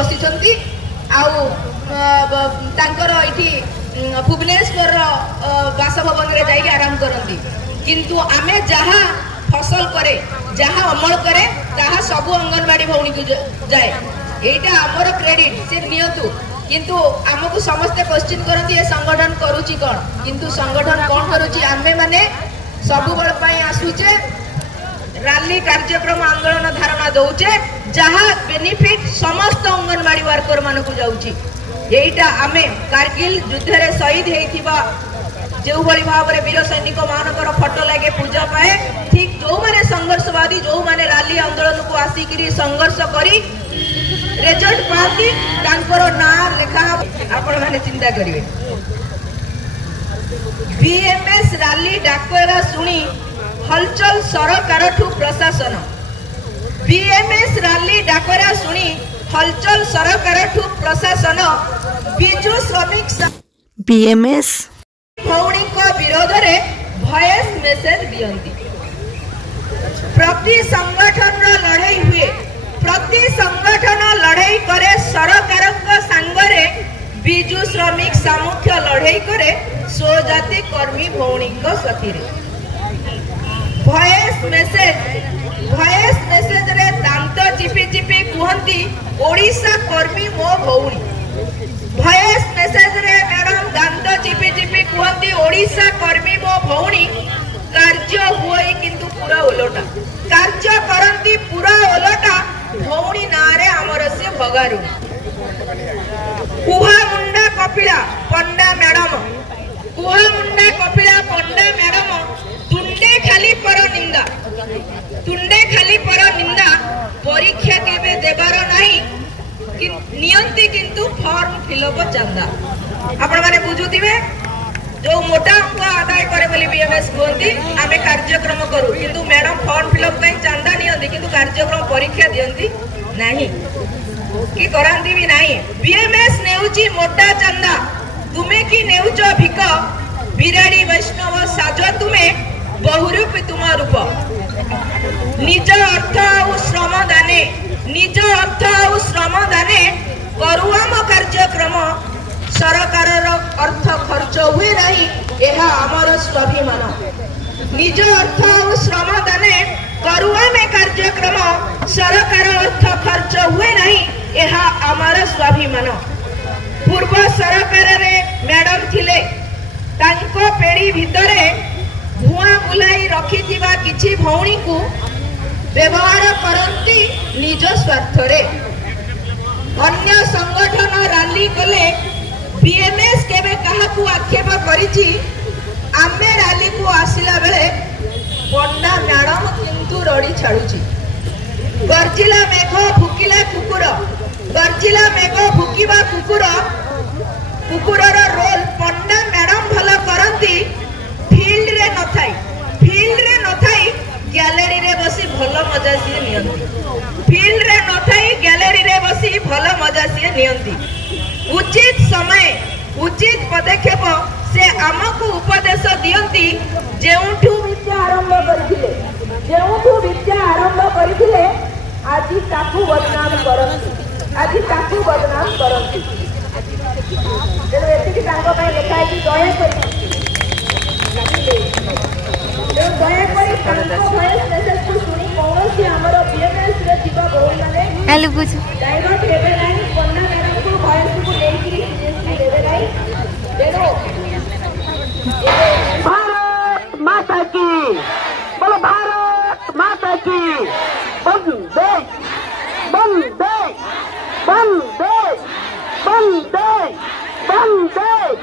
ବସିଛନ୍ତି ଆଉ ତାଙ୍କର ଏଠି ଭୁବନେଶ୍ୱର ବାସଭବନରେ ଯାଇକି ଆରାମ କରନ୍ତି କିନ୍ତୁ ଆମେ ଯାହା ଫସଲ करे जहाँ अमल करे ताहा सबु अंगनवाड़ी भौणी को जाए एटा हमर क्रेडिट से नियतु किंतु हमकु समस्ते क्वेश्चन करती ए संगठन करूची कोन किंतु संगठन कोन करूची आमे माने सबु बळ पई आसुचे रैली कार्यक्रम आंदोलन धारणा दउचे जहाँ बेनिफिट समस्त अंगनवाड़ी वर्कर मानकु जाउची एटा आमे कारगिल युद्ध रे शहीद हेथिबा जो भली भाव में वीर सैनिक मानकर फोटो लगे पूजा पाए ठीक जो माने संघर्षवादी जो माने रैली आंदोलन को आसिक संघर्ष करी रिजल्ट पाती तांकर ना लेखा आपण माने चिंता करिवे बीएमएस रैली डाकरा सुनी हलचल सरकार ठू प्रशासन बीएमएस रैली डाकरा सुनी हलचल सरकार ठू प्रशासन बिजु श्रमिक बीएमएस भौणी को विरोध रे वॉइस मेसेज दियंती प्रति संगठन लड़ाई हुए प्रति संगठन लड़ाई करे सरकार सांगरे बिजु श्रमिक सामुख्य लड़ाई करे स्वजाति कर्मी भौणी को सथी रे वॉइस मेसेज रे दांत चिपी चिपी कहंती ओडिशा कर्मी मो भौणी वॉइस मेसेज रे मैडम दांत चिपी चिपी कहती ओडिशा कर्मी मो भौणी कार्य हुए किंतु पूरा ओलटा कार्य करंती पूरा ओलटा भौणी नारे हमर से भगारू कुहा मुंडा कपिला पंडा मैडम तुंडे खाली पर निंदा परीक्षा केबे देबार नाही नियंती किंतु फॉर्म फिलअप चंदा आपण माने बुझुथिबे जो मोटा अंक आदाय करे बोली बीएमएस कहती आमे कार्यक्रम करू किंतु मैडम फॉर्म फिलअप कहीं चंदा नियंती किंतु कार्यक्रम परीक्षा दियंती नाही कि करांती भी नाही बीएमएस नेउची मोटा चंदा तुमे की नेउचो भिक बिराड़ी वैष्णव साजो तुमे बहुरूप तुम रूप निज अर्थ और श्रम दाने करुआम कार्यक्रम सरकार अर्थ खर्च हुए नहीं यह आमर स्वाभिमान निज अर्थ और श्रम दाने करुआम कार्यक्रम सरकार अर्थ खर्च हुए नहीं यह आमर स्वाभिमान पूर्व सरकार रे मैडम थिले तांको पेड़ी भितरे धुआं बुलाई रखिथिबा किछि भौणी को व्यवहार करती निज स्वार्थ रे अन्य संगठन रैली कले बीएमएस केबे काहाकू आक्षेप करिछि आमे रैली को आसिला बेले पंडा मैडम किंतु रड़ी छाड़ुछि गर्जिला मेघ फुकिला कुकुर गर्जिला मेघ फुकिबा कुकुरर रोल पंडा मैडम भल करंती फील्ड रे नथाई गैलरी रे बसी भल मजा सी नियंती फील्ड रे नथाई गैलरी रे बसी भल मजा सी नियंती उचित समय उचित पदक्षेप से आमको उपदेश दियंती जेउठू विद्या आरंभ करथिले आजि ताकू बदनाम करंती तेणु एतिकी तांको पय लेखा है कि दया करी तांको वॉइस मेसेज को सुनी कौनसी हमर बीएमएस रे जीवा भौणी माने हेलो बुझ डाइवर्ट हेबे नाही पंडा मैडम को वॉइस को लेकरी सीएससी देबे नाही तेणु भारत माता की बोलो भारत माता की वंदे वंदे वंदे वंदे वंदे